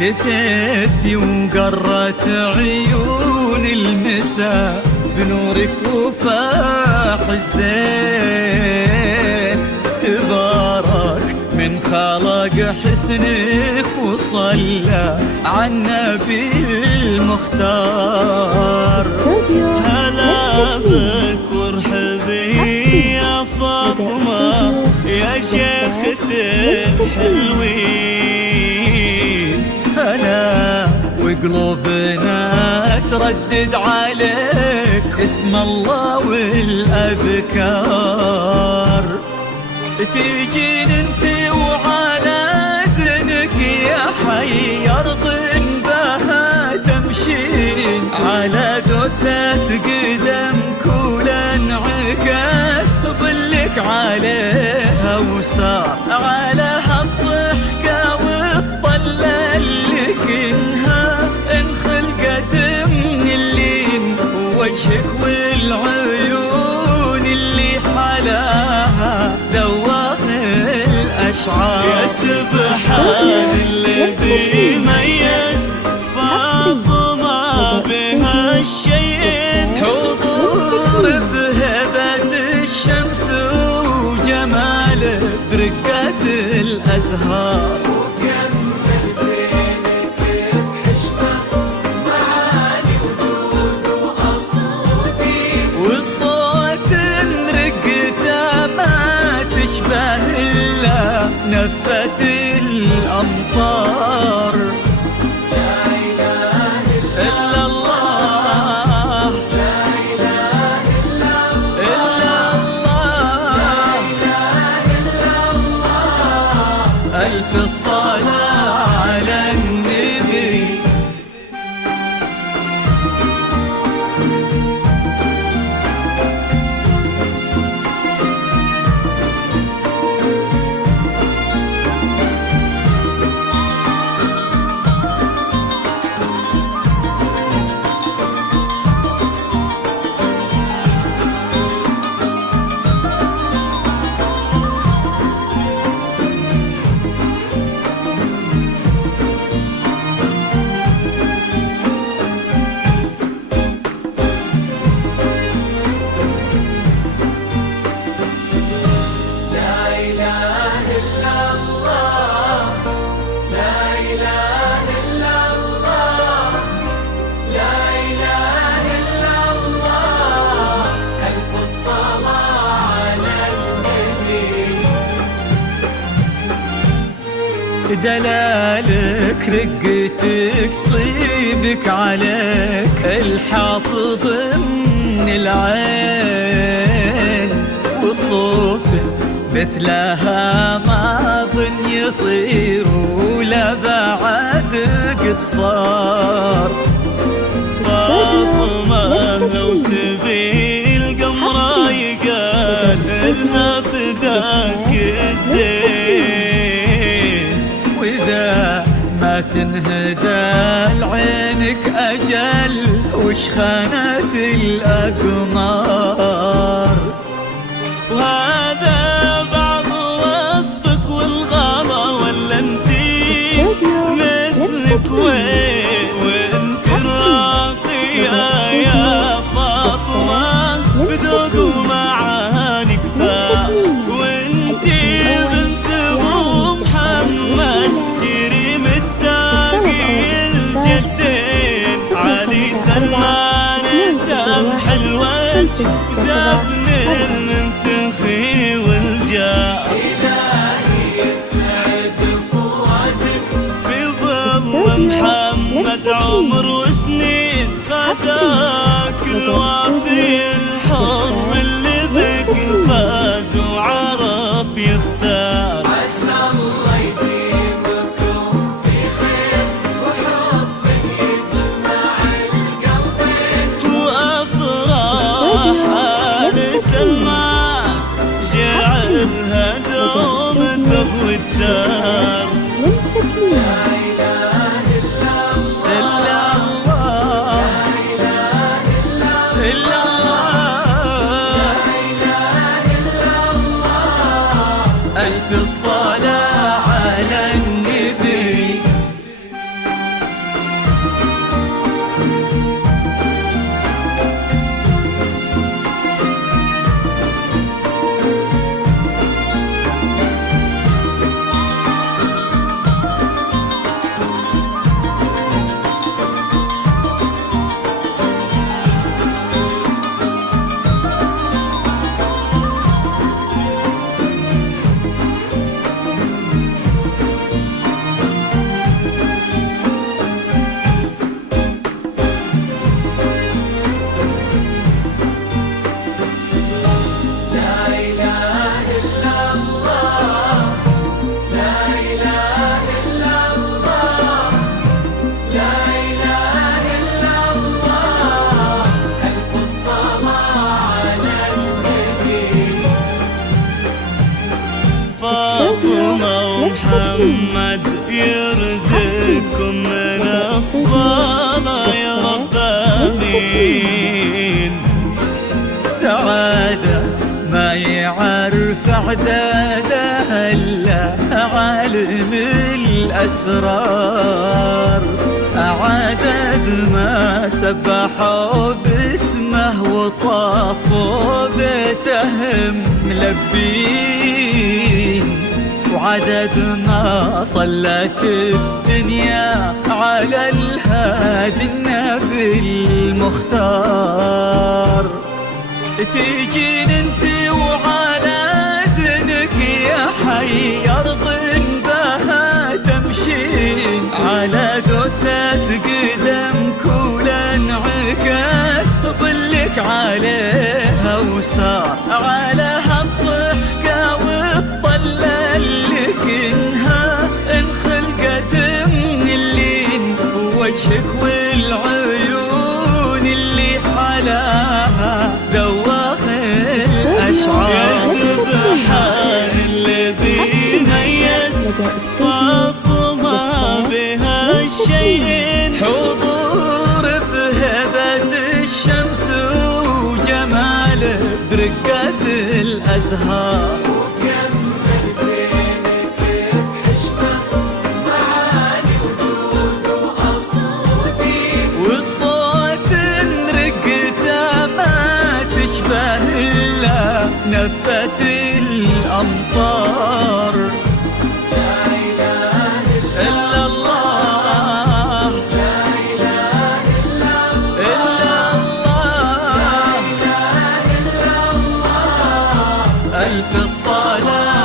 لثيتي وقرت عيون المساء بنورك وفاح الزين. تبارك من خلق حسنك وصلى على النبي المختار. هلا بك وارحبي يا فاطمة يا شيخة الحلوين. هلا وقلوبنا تردد عليك اسم الله والأذكار. تيجين انت وعلى زنك يا حي أرض بها تمشين على دوسة قدمك ولانعكاس ظلك عليها وصار على هالضحكة والطلة اللي كنها انخلقت من اللين وجهك والعيون اللي حلاها ذواق الأشعار. يا سبحان الذي ميز فاطمة بهالشيء حضور بهبة الشمس وجماله برقة الأزهار. نفت الأمطار. لا إله إلا الله لا إله إلا الله لا إله إلا الله. ألف الصلاة على النبي. دلالك رقتك طيبك عليك الحافظ من العين. وصوفك مثلها ما ظن يصير ولا بعد قد صار. فاطمة لو تبي القمرة يقال إنها فداك الزين. وإذا ما تنهدى لعينك أجل وش خانت الأقمار. وهذا بعض وصفك والغلا ولا انتي مثلك وين وانت الراقية يا فاطمة بذوق ومعاني كثار. وانتي بنت ابو محمد كريمة ساقي الجدين علي سلمان سمح الوجه زبن المنتخي والجاه. إلهي يسعد فؤادك في ظل محمد عمر وسنين خذاك الوافي الحر اللي بك فاز وعرف يختار. عسى الله يديمكم في خير وحب يجمع القلبين. وأفراح آل سلمان جعلها دوم تضوي الدار. لا إله إلا الله لا إله إلا الله لا إله إلا الله. ألف الصلاة على النبي. فاطمة ومحمد يرزقكم من أفضل يا رب آمين. سعادة ما يعرف عدادها إلا عالم الأسرار، عدد ما سبحوا باسمه وطافوا بيتهم ملبين، وعدد ما صلت الدنيا على الهادي النبي المختار. تجين انت وعلى زنك يا حي أرض بها تمشين، على قوسة قدمك ولا انعكاس ظلك عليها وصار على هالضحكة والطلة لك انها انخلقت من اللين، ووجهك والعيون اللي حلاها ذواخ الأشعار. يا سبحان الذي ميز فاطمة بها الشيء، حضور بهبة الشمس وجماله برقة الأزهار. وكمل زينك بحشمة معاني وجود وأصوتي، والصوت رقته ما تشبه إلا نفة الأمطار. لا إله إلا الله، لا إله إلا الله، لا إله إلا الله. ألف الصلاة